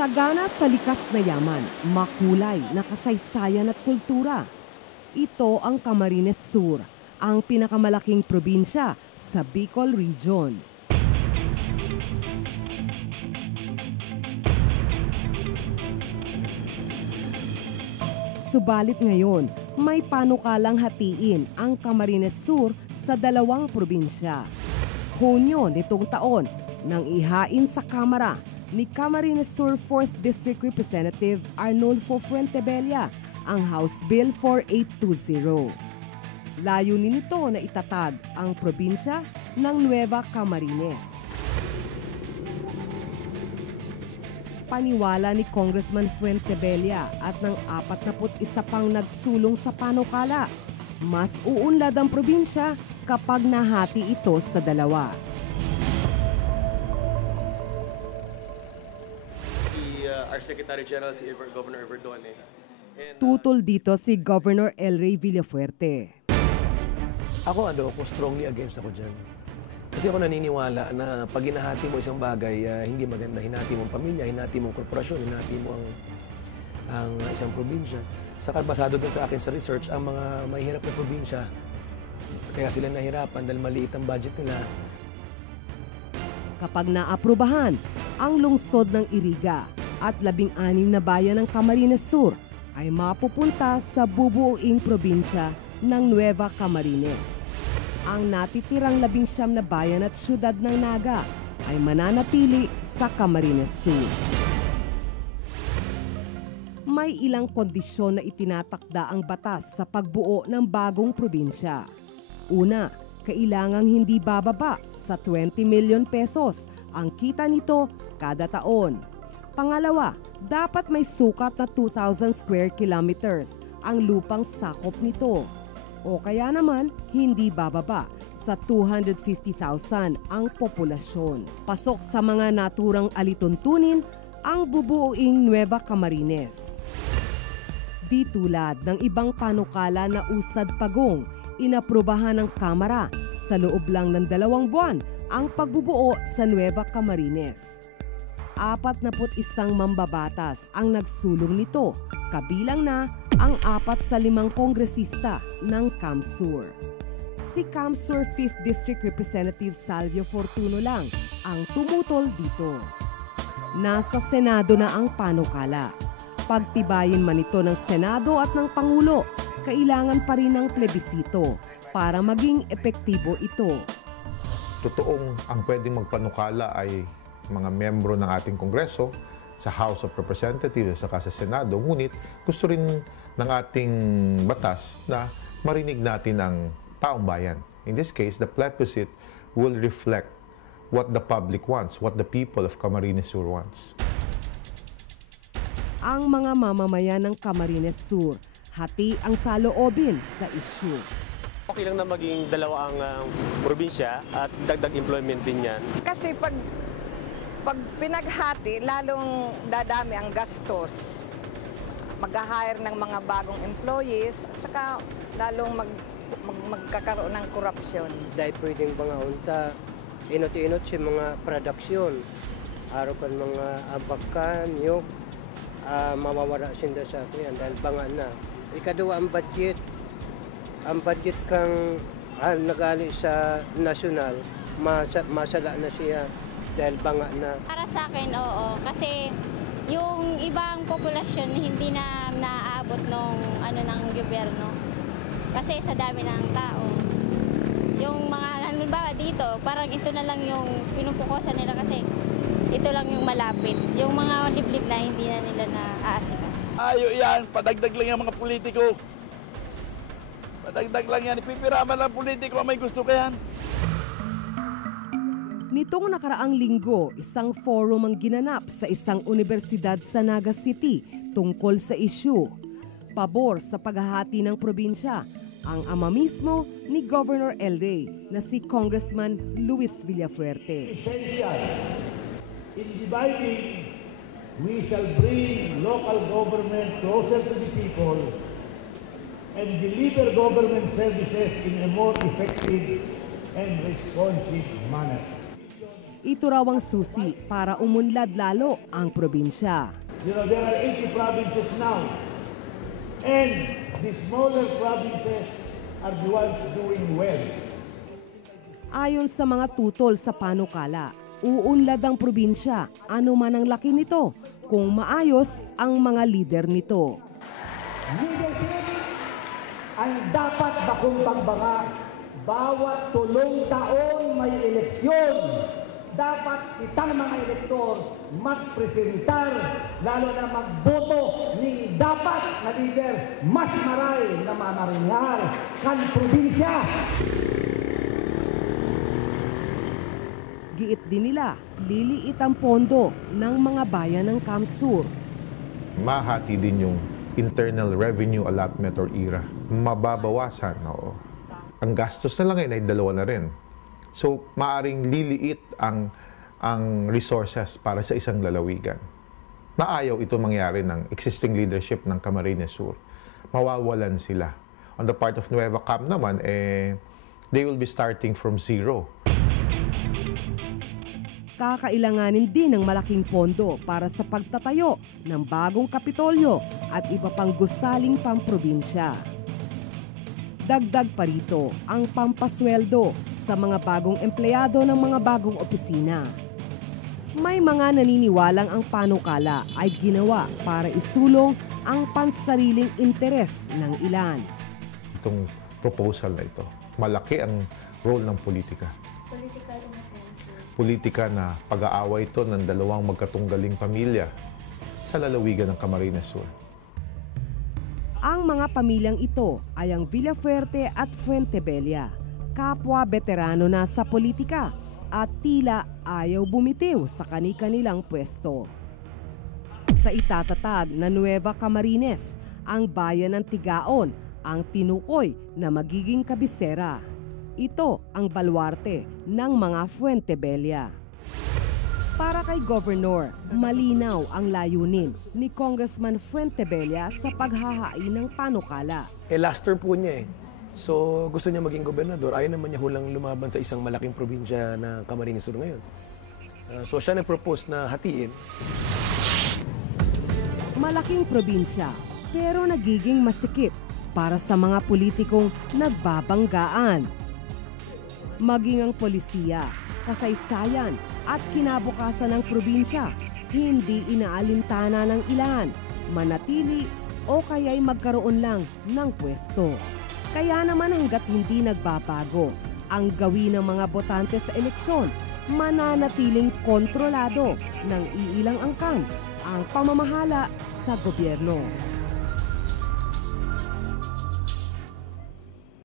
Sagana sa likas na yaman, makulay na kasaysayan at kultura. Ito ang Camarines Sur, ang pinakamalaking probinsya sa Bicol Region. Subalit ngayon, may panukalang hatiin ang Camarines Sur sa dalawang probinsya. Hunyo nitong taon, nang ihain sa Kamara ni Camarines Sur 4th District Representative Arnulfo Fuentebella ang House Bill 4820. Layunin nito na itatag ang probinsya ng Nueva Camarines. Paniwala ni Congressman Fuentebella at ng 41 pang nagsulong sa panukala, mas uunlad ang probinsya kapag nahati ito sa dalawa. Our Secretary General, si Governor Everdone. Tutol dito si Governor El Rey Villafuerte. Ako strongly against ako dyan. Kasi ako naniniwala na pag hinahati mo isang bagay, hindi maganda. Hinati mo ang pamilya, hinati mo ang korporasyon, hinati mo ang isang probinsya. Saka basado dun sa akin sa research, ang mga mahihirap na probinsya, kaya sila nahirapan dahil maliit ang budget nila. Kapag naaprubahan ang lungsod ng Iriga at 16 na bayan ng Camarines Sur ay mapupunta sa bubuoing probinsya ng Nueva Camarines. Ang natitirang 19 na bayan at syudad ng Naga ay mananatili sa Camarines Sur. May ilang kondisyon na itinatakda ang batas sa pagbuo ng bagong probinsya. Una, kailangang hindi bababa sa 20 milyon pesos ang kita nito kada taon. Pangalawa, dapat may sukat na 2,000 square kilometers ang lupang sakop nito. O kaya naman, hindi bababa sa 250,000 ang populasyon. Pasok sa mga naturang alituntunin ang bubuoing Nueva Camarines. Di tulad ng ibang panukala na usad pagong, inaprubahan ng Kamara sa loob lang ng 2 buwan ang pagbubuo sa Nueva Camarines. 41 mambabatas ang nagsulong nito, kabilang na ang 4 sa 5 kongresista ng CAMSUR. Si CAMSUR 5th District Representative Salvio Fortuno lang ang tumutol dito. Nasa Senado na ang panukala. Pagtibayin man ito ng Senado at ng Pangulo, kailangan pa rin ng plebisito para maging epektibo ito. Totoong ang pwedeng magpanukala ay mga membro ng ating Kongreso sa House of Representatives at sa Senado. Ngunit gusto rin ng ating batas na marinig natin ang taong bayan. In this case, the plebiscite will reflect what the public wants, what the people of Camarines Sur wants. Ang mga mamamayan ng Camarines Sur, hati ang saloobin sa issue. Okay lang na maging dalawa ang probinsya at dagdag employment din yan. Kasi pag pinaghati, lalong dadami ang gastos. Mag-hire ng mga bagong employees at saka lalong magkakaroon ng korupsyon. Dahil pwedeng mga unta, inot-inot si mga produksyon. Araw pa mga abakan, nyok, mawawala sinda sa akin dahil banga na. Ikaduwa ang budget. Ang budget kang nagali sa nasyonal, masala na siya dahil banga na. Para sa akin, oo. Kasi yung ibang populasyon hindi na naaabot ng gobyerno. Kasi sa dami ng tao. Yung mga halimbawa dito, parang ito na lang yung pinupukusan nila kasi ito lang yung malapit. Yung mga liblib na hindi na nila naaasika. Ayo yan, padagdag lang yung mga politiko. Padagdag lang yan, ipipiraman lang politiko, may gusto ka yan. Nitong nakaraang linggo, isang forum ang ginanap sa isang universidad sa Naga City tungkol sa issue. Pabor sa paghahati ng probinsya, ang ama mismo ni Governor El Rey na si Congressman Luis Villafuerte. Essential. In dividing, we shall bring local government closer to the people and deliver government services in a more effective and responsive manner. ito raw ang susi para umunlad lalo ang probinsya. You know, there are 80 provinces now. And the smaller provinces are the ones doing well. Ayon sa mga tutol sa panukala, uunlad ang probinsya, ano man ang laki nito, kung maayos ang mga lider nito. Leadership ang dapat bakumbang-banga. Bawat 7 taon may eleksyon. Dapat itang mga elektor magpresentar, lalo na magboto ni dapat na leader mas maray na mamarinhar kan probinsya. Giit din nila, liliit ang pondo ng mga bayan ng Kamsur. Mahati din yung internal revenue allotment or IRA. Mababawasan, oo. Ang gastos na lang ay 2 na rin. So, maaring liliit ang resources para sa isang lalawigan. Naayaw ito mangyari ng existing leadership ng Camarines Sur. Mawawalan sila. On the part of Nueva Cam naman, they will be starting from zero. Kakailanganin din ng malaking pondo para sa pagtatayo ng bagong kapitolyo at iba pang gusaling pamprobinsya. Dagdag pa rito ang pampasweldo sa mga bagong empleyado ng mga bagong opisina. May mga naniniwalang ang panukala ay ginawa para isulong ang pansariling interes ng ilan. Itong proposal na ito, malaki ang role ng politika. Politika na pag-aaway ito ng 2 magkatunggaling pamilya sa lalawigan ng Camarines Sur. Ang mga pamilyang ito ay ang Villafuerte at Fuentebella, kapwa veterano na sa politika at tila ayaw bumitiw sa kani-kanilang pwesto. Sa itatatag na Nueva Camarines, ang bayan ng Tigaon ang tinukoy na magiging kabisera. Ito ang baluarte ng mga Fuentebella. Para kay Governor, malinaw ang layunin ni Congressman Fuentebella sa paghahain ng panukala. Last term po niya So gusto niya maging gobernador, ayaw naman niya hulang lumaban sa isang malaking probinsya na Camarines Sur ngayon. So siya nag-propose na hatiin. Malaking probinsya, pero nagiging masikip para sa mga politikong nagbabanggaan. Maging ang polisiya, kasaysayan at kinabukasan ng probinsya, hindi inaalintana ng ilan, manatili o kaya'y magkaroon lang ng pwesto. Kaya naman hanggat hindi nagbabago ang gawin ng mga botante sa eleksyon, mananatiling kontrolado ng iilang angkan ang pamamahala sa gobyerno.